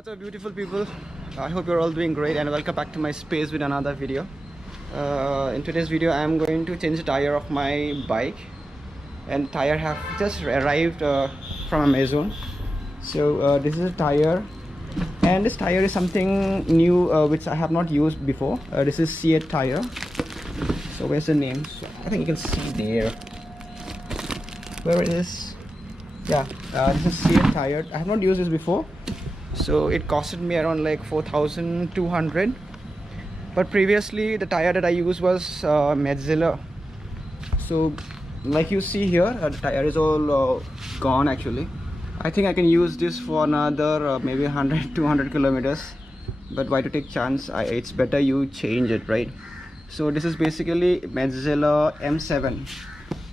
What's up, beautiful people? I hope you're all doing great and welcome back to my space with another video. In today's video I am going to change the tire of my bike, and tire have just arrived from Amazon. So this is a tire, and this tire is something new which I have not used before. This is C8 tire. So where's the name? So I think you can see there where it is. Yeah, this is C8 tire. I have not used this before, so it costed me around like 4,200. But previously the tire that I used was Metzeler. So like you see here, the tire is all gone actually. I think I can use this for another maybe 100-200 kilometers, but why to take chance? It's better you change it, right? So this is basically Metzeler M7.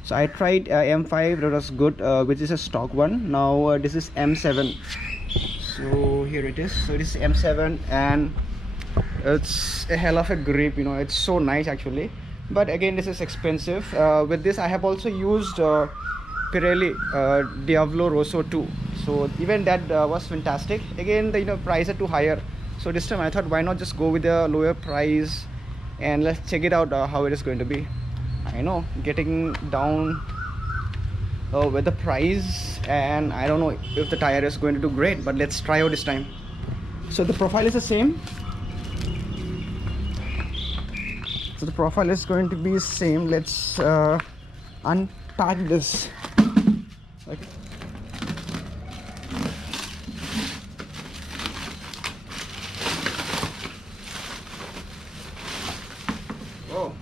So I tried M5, that was good, which is a stock one. Now this is M7. So here it is. So this is M7, and it's a hell of a grip, you know. It's so nice actually, but again this is expensive. With this I have also used Pirelli Diavolo Rosso 2. So even that was fantastic. Again the price are too higher, so this time I thought why not just go with a lower price and let's check it out how it is going to be. I know getting down with the price, and I don't know if the tire is going to do great, but let's try out this time. So the profile is the same. So the profile is going to be same. Let's unpack this. Okay. Oh,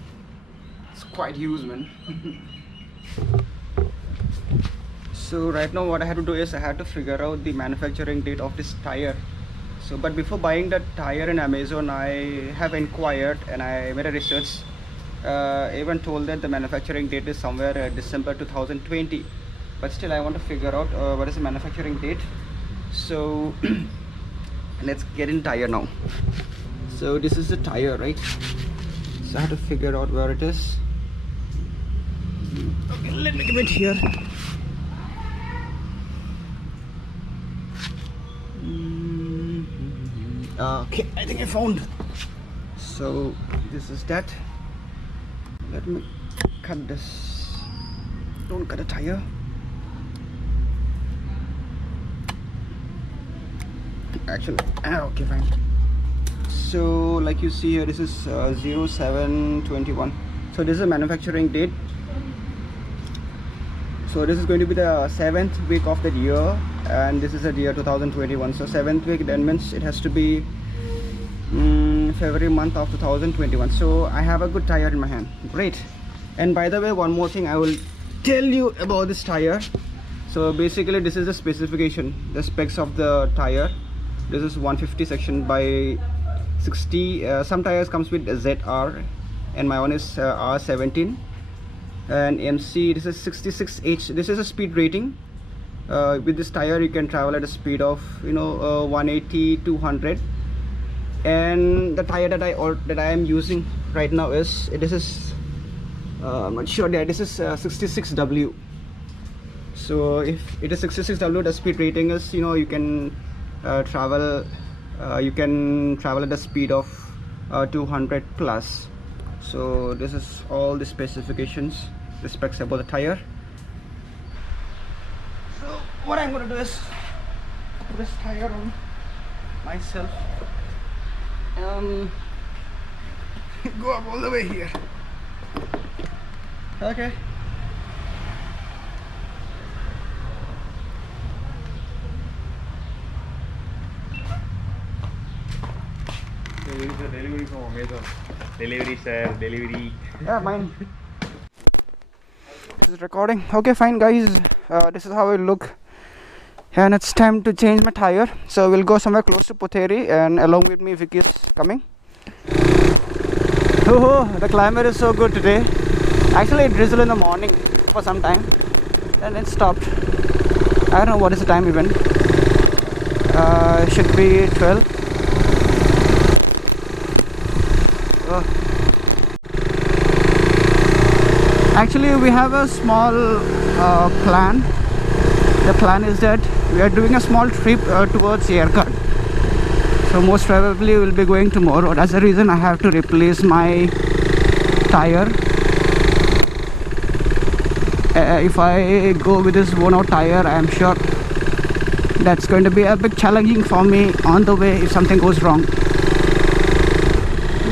it's quite huge, man. So right now what I had to do is I had to figure out the manufacturing date of this tire. So but before buying the tire in Amazon, I have inquired and I made a research. Even told that the manufacturing date is somewhere December 2020, but still I want to figure out what is the manufacturing date. So let's get in tire now. So this is the tire, right? So I have to figure out where it is. Okay, let me give it here. Okay, I think I found. So this is that. Let me cut this. Don't cut a tire. Actually, okay, fine. So like you see here, this is 0721. So this is a manufacturing date. So this is going to be the 7th week of the year, and this is the year 2021. So 7th week, that means it has to be February month of 2021. So I have a good tire in my hand. Great. And by the way, one more thing I will tell you about this tire. So basically this is the specification, the specs of the tire. This is 150 section by 60. Some tires comes with ZR, and my one is R17. And MC, this is 66H. This is a speed rating. With this tire you can travel at a speed of 180-200. And the tire that I am using right now is I'm not sure that this is 66W. So if it is 66W, the speed rating is you can travel at the speed of 200 plus. So this is all the specifications, the specs about the tire. So what I'm gonna do is put this tire on myself. Go up all the way here. Okay. There is a delivery from Amazon. Delivery, sir. Delivery. Yeah, mine. This is recording. Okay, fine, guys. This is how it look. And it's time to change my tire. So we'll go somewhere close to Potheri, and along with me Vicky is coming. Oh, the climate is so good today. Actually it drizzled in the morning for some time, then it stopped. I don't know what is the time even. Should be 12. Actually we have a small plan. The plan is that we are doing a small trip towards Yercaud. so most probably we'll be going tomorrow. That's the reason I have to replace my tire. If I go with this worn out tire, I am sure that's going to be a bit challenging for me on the way if something goes wrong.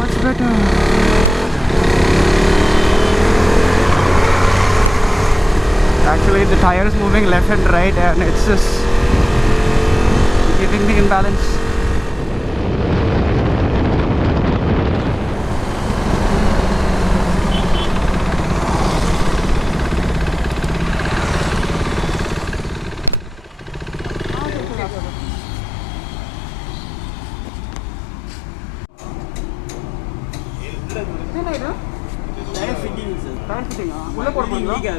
Much better. Actually the tire is moving left and right and it's just giving me imbalance.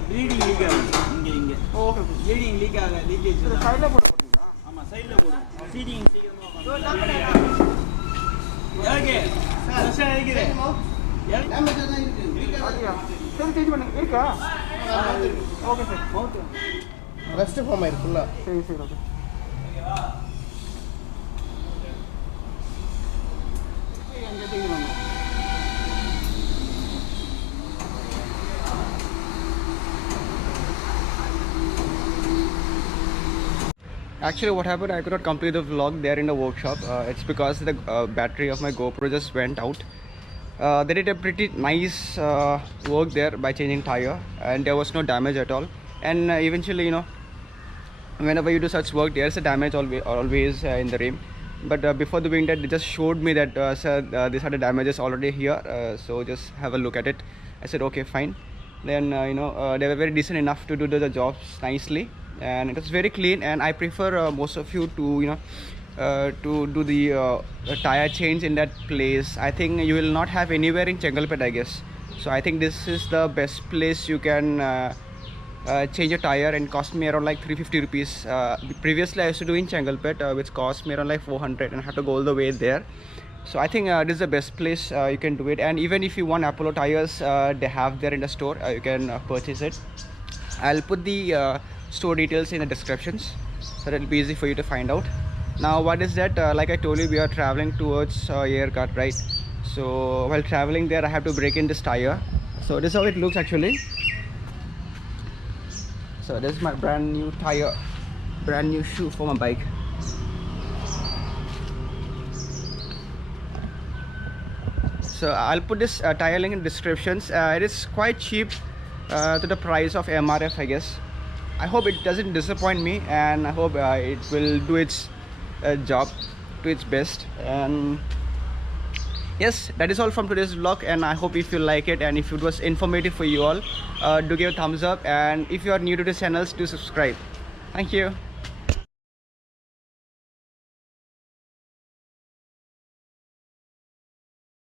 bleeding leak இங்க okay bleeding leak ஆக leakage சைடுல போட போறீங்களா ஆமா சைடுல போடுங்க feeding okay sir இருக்குது damage தான் இருக்கு சரி சேஞ்ச் பண்ணுங்க இருக்கா ஓகே சார் மவுத் ரெஸ்ட் ஃபார்ம் ஆயிருக்கு ஃபுல்லா சரி சரி ஓகே எங்க சேஞ்ச் பண்ணனும் Actually what happened, I could not complete the vlog there in the workshop. It's because the battery of my GoPro just went out. They did a pretty nice work there by changing tire and there was no damage at all. And eventually, you know, whenever you do such work, there's a damage always in the rim. But before doing that, they just showed me that sir, these are the damages already here, so just have a look at it. I said okay, fine. Then you know, they were very decent enough to do the jobs nicely, and it was very clean. And I prefer most of you to, you know, to do the tire change in that place. I think you will not have anywhere in Chengalpet, I guess. So I think this is the best place you can change a tire, and cost me around like 350 rupees. Previously I used to do in Chengalpet, which cost me around like 400, and I have to go all the way there. So I think this is the best place you can do it. And even if you want Apollo tires, they have there in the store, you can purchase it. I'll put the store details in the descriptions so that it'll be easy for you to find out. Now what is that, like I told you, we are traveling towards Yercaud, right? So while traveling there, I have to break in this tire. So this is how it looks actually. So this is my brand new tire, brand new shoe for my bike. So I'll put this tire link in the descriptions. It is quite cheap to the price of MRF, I guess. I hope it doesn't disappoint me, and I hope it will do its job to its best. And yes, that is all from today's vlog, and I hope if you like it and if it was informative for you all, do give a thumbs up, and if you are new to this channel, do subscribe. Thank you.